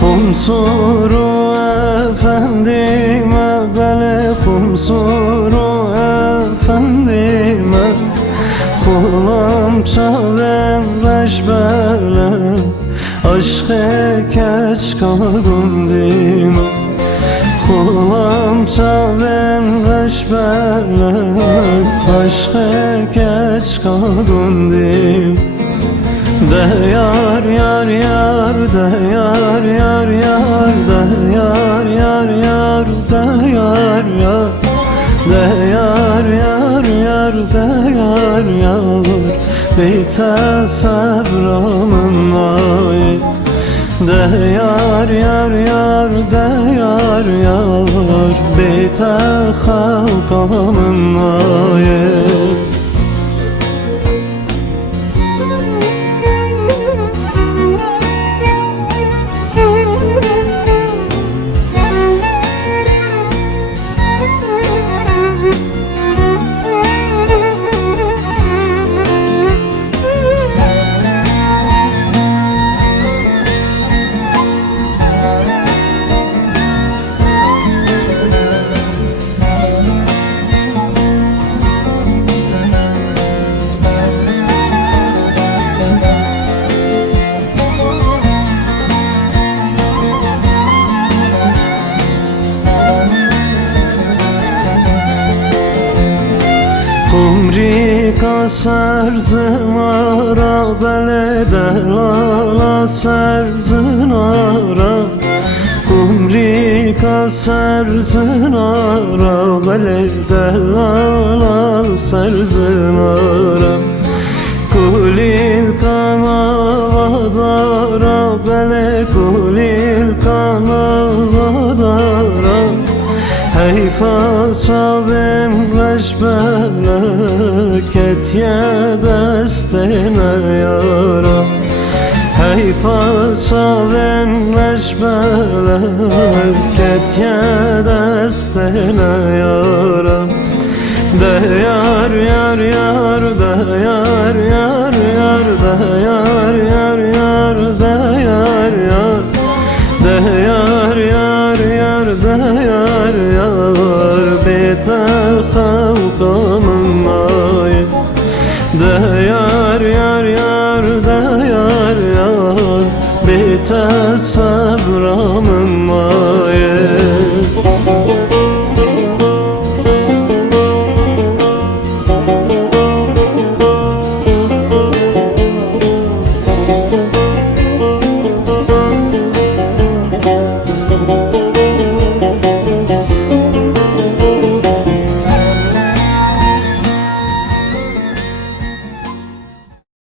Kumsuru efendime bele kumsuru efendime Kulam çavem reşbele aşkı keç kaldım dime Kulam çavem reşbele aşkı keç kaldım dime De yar yar yar de yar yar yar de yar yar yar de yar yar de yar yar yar de yar yar bite sabramın ay de yar yar yar de yar yar bite halkamın ay Kumrika serzin ara belede lala serzin ara Kumrika serzin ara belede lala serzin ara Kulil kanavadara bele kulil kanavadara Heyfa çavim leşbele ketye destine yara Heyfa çavim leşbele ketye destine yara De yar yar yar de yar yar yar de yar yar yar de yar yar de yar yar yar de yar yar bite halkamın ay de yar yar yar de yar yar bite sabramın